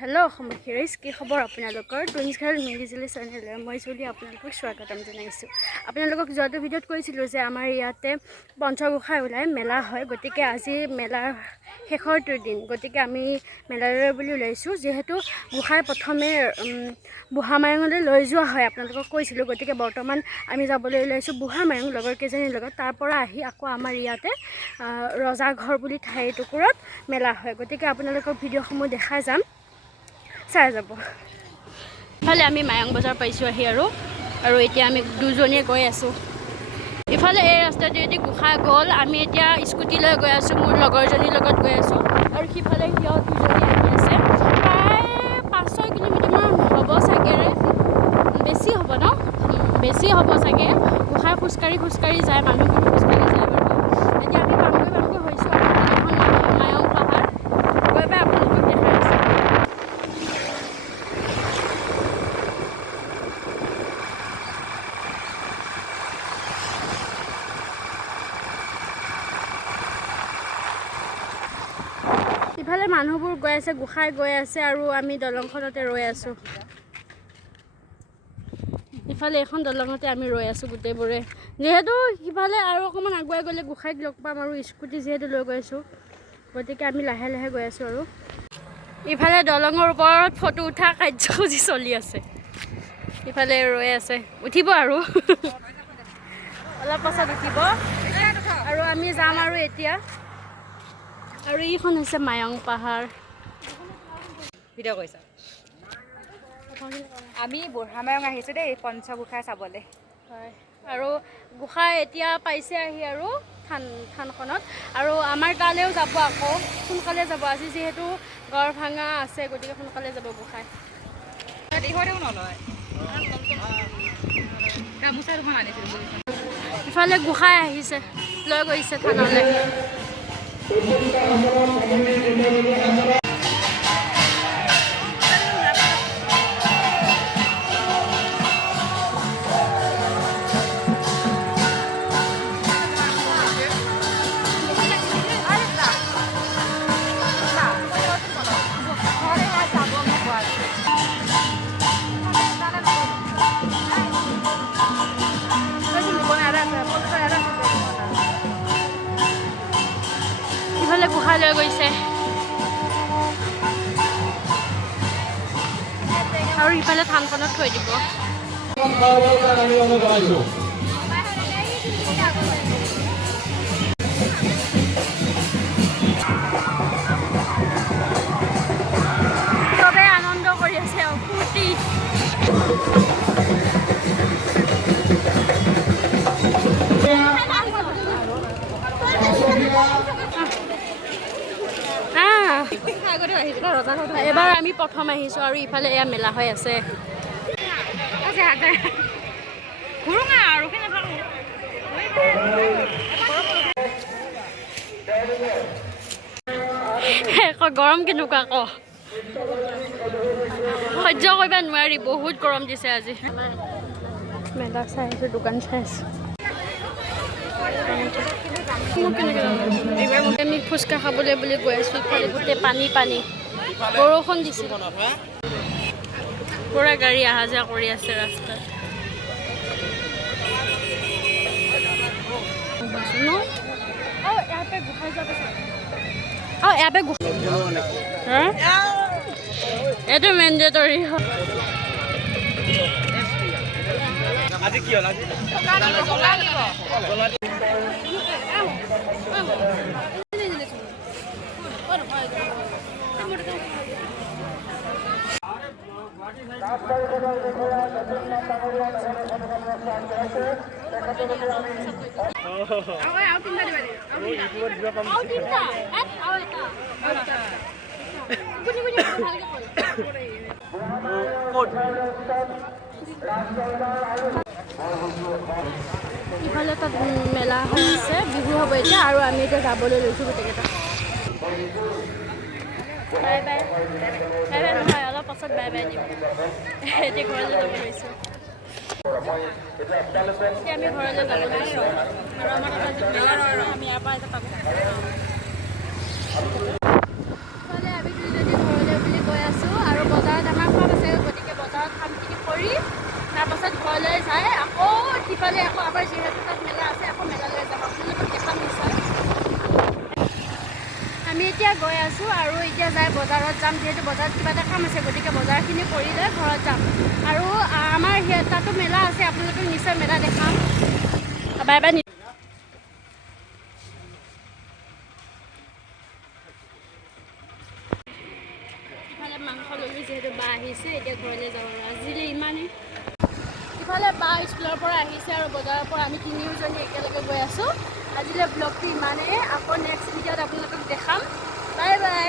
Hello' অসমবাসীৰ কি খবৰ আপোনালোকৰ টুইনছ গাৰ্ল মিলিজুলি চেনেললৈ মই জুলি আপোনালোকক স্বাগতম জনাইছোঁ। আপোনালোকক যোৱাটো ভিডিঅ'ত কৈছিলোঁ যে আমাৰ ইয়াতে পঞ্চগোসাঁই ওলাই মেলা হয়, গতিকে আজি মেলাৰ শেষৰ দিন, গতিকে আমি মেলালৈ বুলি ওলাইছোঁ। যিহেতু গোসাঁই প্ৰথমে বুঢ়ামায়ঙলৈ লৈ যোৱা হয়, আপোনালোকক কৈছিলোঁ। গতিকে বৰ্তমান আমি যাবলৈ ওলাইছোঁ বুঢ়ামায়ং লগৰ কেইজনীৰ লগত। তাৰ পৰা আহি আকৌ আমাৰ ইয়াতে ৰজাঘৰ বুলি ঠাই টুকুৰত মেলা হয়, গতিকে আপোনালোকক ভিডিঅ'সমূহ দেখাই যাম, চাই যাব। ইফালে আমি মায়ং বজাৰ পাইছোঁ আহি আৰু এতিয়া আমি দুজনীয়ে গৈ আছোঁ। ইফালে এই ৰাস্তাটোৱেদি গোসাঁই গ'ল, আমি এতিয়া স্কুটি লৈ গৈ আছোঁ, মোৰ লগৰজনীৰ লগত গৈ আছোঁ। আৰু সিফালে সিহঁত দুজনী আহি আছে, প্ৰায় 5-6 কিলোমিটাৰমান হ'ব চাগে, বেছি হ'ব ন, বেছি হ'ব চাগে। গোসাঁই খোজকাঢ়ি যায়, মানুহবোৰ খোজকাঢ়ি যায় বাৰু। এতিয়া আমি পামগৈ হৈছোঁ মায়ং পাহাৰ, গৈ পাই আপোনালোকক দেখাই আছোঁ। ইফালে মানুহবোৰ গৈ আছে, গোসাঁই গৈ আছে আৰু আমি দলংখনতে ৰৈ আছোঁ। ইফালে এখন দলঙতে আমি ৰৈ আছোঁ গোটেইবোৰে, যিহেতু সিফালে আৰু অকণমান আগুৱাই গ'লে গোসাঁইক লগ পাম আৰু স্কুটি যিহেতু লৈ গৈছোঁ, গতিকে আমি লাহে লাহে গৈ আছোঁ। আৰু ইফালে দলঙৰ ওপৰত ফটো উঠা কাৰ্যসূচী চলি আছে, ইফালে ৰৈ আছে, উঠিব আৰু অলপ পাছত উঠিব আৰু আমি যাম আৰু এতিয়া। আৰু এইখন হৈছে মায়ং পাহাৰ। ভিডিঅ' কৰিছা? আমি বুঢ়ামায়ং আহিছোঁ দেই পঞ্চগোসাঁই চাবলৈ। হয়, আৰু গোসাঁই এতিয়া পাইছে আহি আৰু থানখনত, আৰু আমাৰ তালৈও যাব, আকৌ সোনকালে যাব। আজি যিহেতু গড় ভাঙা আছে, গতিকে সোনকালে যাব গোসাঁই। ইফালে গোসাঁই আহিছে, লৈ গৈছে থানলৈ। ইফালে গোসাঁই লৈ গৈছে আৰু ইফালে থানখনত থৈ দিব। চবে আনন্দ কৰি আছে, ফূৰ্তি। এবাৰ আমি প্ৰথম আহিছোঁ আৰু ইফালে এয়া মেলা হৈ আছে। গৰম কেনেকুৱা আকৌ সহ্য কৰিব নোৱাৰি, বহুত গৰম দিছে আজি। মেলা চাই আছোঁ, দোকান চাই আছোঁ। আমি ফুচকা খাবলৈ বুলি গৈ আছোঁ, ইফালে গোটেই পানী, বৰষুণ দিছে, পুৰা গাড়ী অহা যোৱা কৰি আছে ৰাস্তাত। এইটো মেণ্ডেটৰী হয়। ইফালে তাত মেলা হৈ আছে, বিহু হ'ব এতিয়া, আৰু আমি এতিয়া যাবলৈ লৈছোঁ গোটেইকেইটা। বাই বাই নহয়, অলপ পাছত বাই বাই দিম। এতিয়া ঘৰলৈ যাব লৈছোঁ। এতিয়া আমি ঘৰলৈ যাব লৈছোঁ আৰু আমাৰ তাত মেলা আছে, আমি ইয়াৰ পৰা এতিয়া পাব। ইফালে আমি দুইজনী ঘৰলৈ বুলি গৈ আছোঁ আৰু আমি এতিয়া গৈ আছোঁ আৰু এতিয়া যাই বজাৰত যাম, যিহেতু বজাৰত কিবা এটা কাম আছে, গতিকে বজাৰখিনি কৰি লৈ ঘৰত যাম। আৰু আমাৰ তাতো মেলা আছে, আপোনালোকক নিশ্চয় মেলা দেখাম। Bye bye. ইফালে মাংস ল'লোঁ, যিহেতু বা আহিছে, এতিয়া ঘৰলৈ যাওঁ আৰু আজিলৈ ইমানেই। ইফালে বা স্কুলৰ পৰা আহিছে আৰু বজাৰৰ পৰা আমি তিনিওজনী একেলগে গৈ আছোঁ। আজিলৈ ব্লগটো ইমানেই, আকৌ নেক্সট ভিডিঅ'ত আপোনালোকক দেখাম। Bye bye.